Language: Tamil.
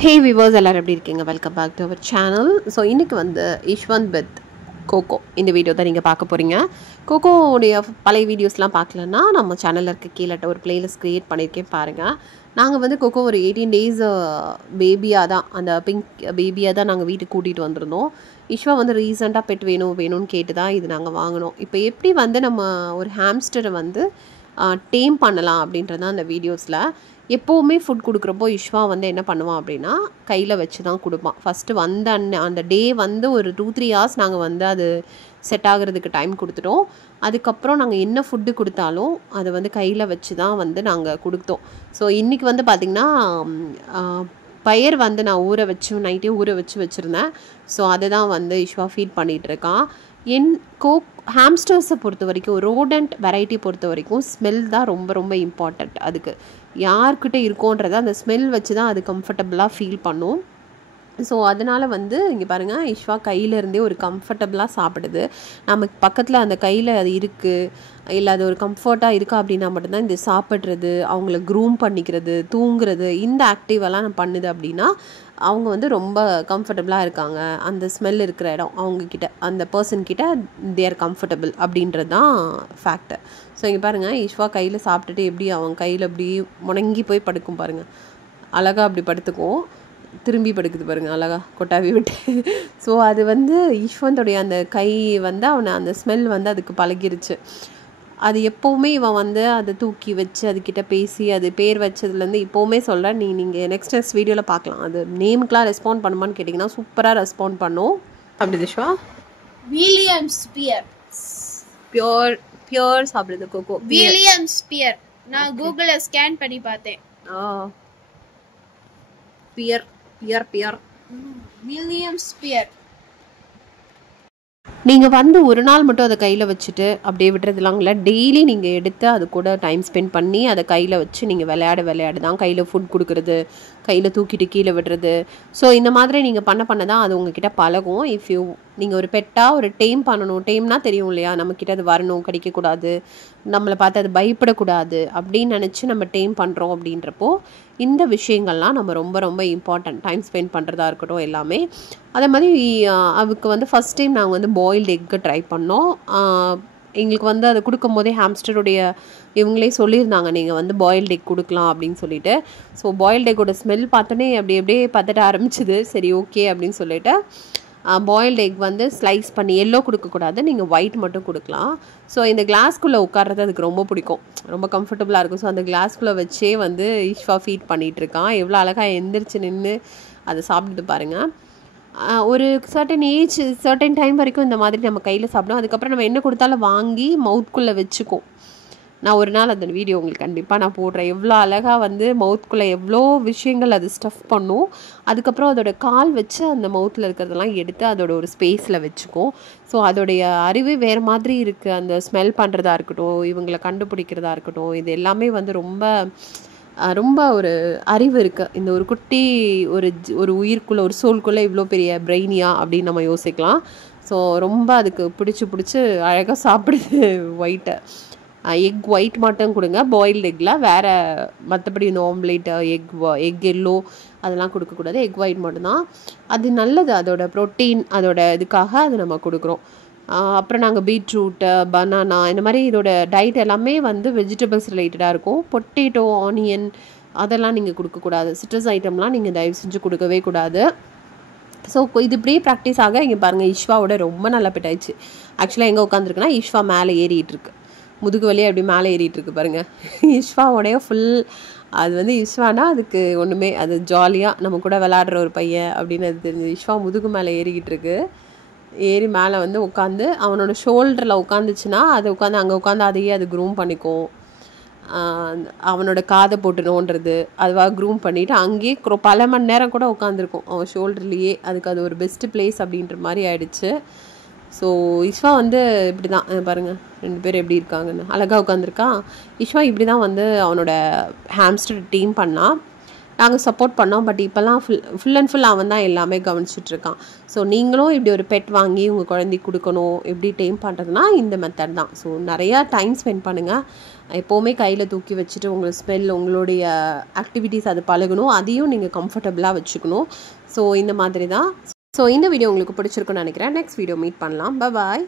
Hey viewers, எல்லாரும் எப்படி இருக்கீங்க? Welcome back to our channel. So இன்றைக்கி வந்து யஷ்வந்த் வித் கோகோ இந்த வீடியோ தான் நீங்கள் பார்க்க போகிறீங்க. கோகோவுடைய பழைய வீடியோஸ்லாம் பார்க்கலன்னா நம்ம சேனலில் இருக்க கீழே ஒரு பிளேலிஸ்ட் க்ரியேட் பண்ணியிருக்கேன் பாருங்கள். நாங்கள் வந்து கோகோ ஒரு 18 days பேபியாக தான், அந்த பிங்க் பேபியாக தான் நாங்கள் வீட்டுக்கு கூட்டிகிட்டு வந்திருந்தோம். ஈஸ்வா வந்து ரீசெண்டாக பெட் வேணும்னு கேட்டு தான் இது நாங்கள் வாங்கினோம். இப்போ எப்படி வந்து நம்ம ஒரு ஹாம்ஸ்டரை வந்து டேம் பண்ணலாம் அப்படின்றது தான் அந்த வீடியோஸில். எப்போவுமே ஃபுட் கொடுக்குறப்போ ஈஸ்வா வந்து என்ன பண்ணுவான் அப்படின்னா கையில் வச்சு தான் கொடுப்பான். ஃபஸ்ட்டு வந்த அந்த டே வந்து ஒரு 2-3 hours நாங்கள் வந்து அது செட் ஆகிறதுக்கு டைம் கொடுத்துட்டோம். அதுக்கப்புறம் நாங்கள் என்ன ஃபுட்டு கொடுத்தாலும் அதை வந்து கையில் வச்சு தான் வந்து நாங்கள் கொடுத்தோம். ஸோ இன்றைக்கி வந்து பார்த்திங்கன்னா பயிர் வந்து நான் நைட்டே ஊற வச்சுருந்தேன். ஸோ அதை தான் வந்து ஈஸ்வா ஃபீட் பண்ணிகிட்ருக்கான். ஹாம்ஸ்டர்ஸை பொறுத்த வரைக்கும், ரோடண்ட் வெரைட்டி பொறுத்த வரைக்கும் ஸ்மெல் தான் ரொம்ப ரொம்ப இம்பார்ட்டண்ட். அதுக்கு யார்கிட்ட இருக்கோன்றதை அந்த ஸ்மெல் வச்சு தான் அது கம்ஃபர்டபுளாக ஃபீல் பண்ணும். ஸோ அதனால் வந்து இங்கே பாருங்கள், ஈஸ்வா கையிலேருந்தே ஒரு கம்ஃபர்டபுளாக சாப்பிடுது. நமக்கு பக்கத்தில் அந்த கையில் அது இருக்குது, இல்லை அது ஒரு கம்ஃபர்ட்டாக இருக்கா அப்படின்னா மட்டும்தான் இந்த சாப்பிட்றது, அவங்கள க்ரூம் பண்ணிக்கிறது, தூங்குறது, இந்த ஆக்டிவெல்லாம் பண்ணுது அப்படின்னா அவங்க வந்து ரொம்ப கம்ஃபர்டபுளாக இருக்காங்க. அந்த ஸ்மெல் இருக்கிற இடம் அவங்கக்கிட்ட, அந்த பர்சன்கிட்ட தேர் கம்ஃபர்டபுள் அப்படின்றது தான் ஃபேக்டர். ஸோ இங்கே பாருங்கள், ஈஸ்வா கையில் சாப்பிட்டுட்டு எப்படி அவன் கையில் அப்படி முணங்கி போய் படுக்கும் பாருங்கள். அழகாக அப்படி படுத்துக்கும், திரும்பி படுக்குது பாருங்கள் அழகா கொட்டாவி விட்டு. ஸோ அது வந்து ஈஸ்வந்தோடைய அந்த கை வந்து அவனை அந்த ஸ்மெல் வந்து அதுக்கு பழகிருச்சு. அது எப்போவுமே இவன் வந்து அதை தூக்கி வச்சு அதுக்கிட்ட பேசி அது பேர் வச்சதுலேருந்து இப்போவுமே சொல்கிறேன், நீங்கள் நெக்ஸ்ட் வீடியோவில் பார்க்கலாம். அது நேமுக்கெலாம் ரெஸ்பாண்ட் பண்ணுமான்னு கேட்டிங்கன்னா சூப்பராக ரெஸ்பாண்ட் பண்ணும். அப்படி திஷ்வா வில்லியம் ஸ்பியர் பியோர் சாப்பிடுது கோகோ. வில்லியம் ஸ்பியர் நான் கூகுளில் ஸ்கேன் பண்ணி பார்த்தேன். பியர் வில்லியம் ஸ்பியர். நீங்கள் வந்து ஒரு நாள் மட்டும் அதை கையில் வச்சுட்டு அப்படியே விடுறதுலாம் இல்லை. டெய்லி நீங்கள் எடுத்து அது கூட டைம் ஸ்பெண்ட் பண்ணி அதை கையில் வச்சு நீங்கள் விளையாடு தான் கையில் ஃபுட் கொடுக்குறது, கையில் தூக்கிட்டு கீழே விடுறது. ஸோ இந்த மாதிரி நீங்கள் பண்ண தான் அது உங்ககிட்ட பழகும். நீங்கள் ஒரு பெட்டாக ஒரு டேம் பண்ணணும். டேம்னா தெரியும் இல்லையா, நம்மக்கிட்ட அது வரணும், கிடைக்கக்கூடாது, நம்மளை பார்த்து அது பயப்படக்கூடாது அப்படின்னு நினச்சி நம்ம டேம் பண்ணுறோம். அப்படின்றப்போ இந்த விஷயங்கள்லாம் நம்ம ரொம்ப ரொம்ப இம்பார்ட்டன்ட். டைம் ஸ்பெண்ட் பண்ணுறதா இருக்கட்டும் எல்லாமே. அதே மாதிரி அதுக்கு வந்து ஃபஸ்ட் டைம் நாங்கள் வந்து பாயில்டு எக்கு ட்ரை பண்ணோம். எங்களுக்கு வந்து அதை கொடுக்கும் போதே ஹாம்ஸ்டருடைய இவங்களே சொல்லியிருந்தாங்க, நீங்கள் வந்து பாயில்டு எக் கொடுக்கலாம் அப்படின்னு சொல்லிட்டு. ஸோ பாயில்டு எக்கோட ஸ்மெல் பார்த்தோன்னே அப்படியே பதட்ட ஆரம்பிச்சுது. சரி ஓகே அப்படின்னு சொல்லிட்டு பாயில்டு எக் வந்து ஸ்லைஸ் பண்ணி, எல்லோ கொடுக்கக்கூடாது, நீங்கள் ஒயிட் மட்டும் கொடுக்கலாம். ஸோ இந்த கிளாஸ்குள்ளே உட்கார்றது அதுக்கு ரொம்ப பிடிக்கும், ரொம்ப கம்ஃபர்டபுளாக இருக்கும். ஸோ அந்த கிளாஸ்குள்ளே வச்சே வந்து ஈஸ்வா ஃபீட் பண்ணிகிட்ருக்கான். எவ்வளோ அழகாக எந்திரிச்சு நின்று அதை சாப்பிட்டுட்டு பாருங்கள். ஒரு சர்டன் டைம் வரைக்கும் இந்த மாதிரி நம்ம கையில் சாப்பிடும். அதுக்கப்புறம் நம்ம என்ன கொடுத்தாலும் வாங்கி மவுத்குள்ளே வச்சுக்கும். நான் ஒரு நாள் அந்த வீடியோ உங்களுக்கு கண்டிப்பாக நான் போடுறேன். எவ்வளோ அழகாக வந்து மவுத்குள்ளே எவ்வளோ விஷயங்கள் அது ஸ்டஃப் பண்ணும். அதுக்கப்புறம் அதோட கால் வச்சு அந்த மவுத்தில் இருக்கிறதெல்லாம் எடுத்து அதோட ஒரு ஸ்பேஸில் வச்சுக்கும். ஸோ அதோடைய அறிவு வேறு மாதிரி இருக்குது. அந்த ஸ்மெல் பண்ணுறதா இருக்கட்டும், இவங்களை கண்டுபிடிக்கிறதா இருக்கட்டும், இது எல்லாமே வந்து ரொம்ப ஒரு அறிவு இருக்குது. இந்த ஒரு குட்டி ஒரு உயிருக்குள்ளே, ஒரு சோல்குள்ளே இவ்வளோ பெரிய பிரெயினியா அப்படின்னு நம்ம யோசிக்கலாம். ஸோ ரொம்ப அதுக்கு பிடிச்சி அழகாக சாப்பிடுது ஒயிட்டை. எக் ஒயிட் மட்டும் கொடுங்க, பாயில்டு எக்கில். வேறு மற்றபடி இந்த ஆம்லேட், எக் எல்லோ அதெல்லாம் கொடுக்கக்கூடாது. எக் ஒயிட் மட்டும்தான். அது நல்லது, அதோட ப்ரோட்டீன், அதோட இதுக்காக அது நம்ம கொடுக்குறோம். அப்புறம் நாங்கள் பீட்ரூட்டு, பனானா, இந்த மாதிரி இதோட டயட் எல்லாமே வந்து வெஜிடபிள்ஸ் ரிலேட்டடாக இருக்கும். பொட்டேட்டோ, ஆனியன் அதெல்லாம் நீங்கள் கொடுக்கக்கூடாது. சிட்ரஸ் ஐட்டம்லாம் நீங்கள் தயவு செஞ்சு கொடுக்கவே கூடாது. ஸோ இது இப்படியே ப்ராக்டிஸ் ஆக இங்கே பாருங்கள், ஈஸ்வாவோட ரொம்ப நல்லா பெட்டாயிடுச்சு. ஆக்சுவலாக எங்கே உட்காந்துருக்குன்னா ஈஸ்வா மேலே ஏறிட்டுருக்கு, முதுகு வழியாக அப்படி மேலே ஏறிட்டுருக்கு பாருங்கள். ஈஸ்வாவோடைய அது வந்து ஈஸ்வானா அதுக்கு ஒன்றுமே, அது ஜாலியாக நம்ம கூட விளையாடுற ஒரு பையன் அப்படின்னு அது தெரிஞ்சு ஈஸ்வா முதுகு மேலே ஏறிக்கிட்டு இருக்கு. ஏறி மேலே வந்து உட்காந்து அவனோட ஷோல்டரில் உட்காந்துச்சுன்னா அது அங்கே உட்காந்து அதையே அது க்ரூம் பண்ணிக்கும். அவனோட காதை போட்டுனோன்றது அதுவாக க்ரூம் பண்ணிவிட்டு அங்கேயே பல மணி நேரம் கூட உட்காந்துருக்கும் அவன் ஷோல்டர்லேயே. அதுக்கு அது ஒரு பெஸ்ட்டு பிளேஸ் அப்படின்ற மாதிரி ஆயிடுச்சு. ஸோ ஈஸ்வா வந்து இப்படி தான் பாருங்கள், 2 பேர் எப்படி இருக்காங்கன்னு அழகாக உட்காந்துருக்கான். ஈஸ்வா இப்படி தான் வந்து அவனோட ஹாம்ஸ்டர் டீம் பண்ணால். நாங்கள் சப்போர்ட் பண்ணோம். பட் இப்போல்லாம் ஃபுல் அண்ட் ஃபுல் அவன் தான் எல்லாமே கவனிச்சிட்ருக்கான். ஸோ நீங்களும் இப்படி ஒரு பெட் வாங்கி உங்கள் குழந்தைக்கு கொடுக்கணும், எப்படி டேம் பண்ணுறதுனா இந்த மெத்தட் தான். ஸோ நிறையா டைம் ஸ்பெண்ட் பண்ணுங்கள். எப்போவுமே கையில் தூக்கி வச்சுட்டு உங்களுக்கு ஸ்மெல், உங்களுடைய ஆக்டிவிட்டீஸ் அது பழகணும். அதையும் நீங்கள் கம்ஃபர்டபுளாக வச்சுக்கணும். ஸோ இந்த மாதிரி தான். ஸோ இந்த வீடியோ உங்களுக்கு பிடிச்சிருக்குன்னு நினைக்கிறேன். நெக்ஸ்ட் வீடியோ மீட் பண்ணலாம். பாய்.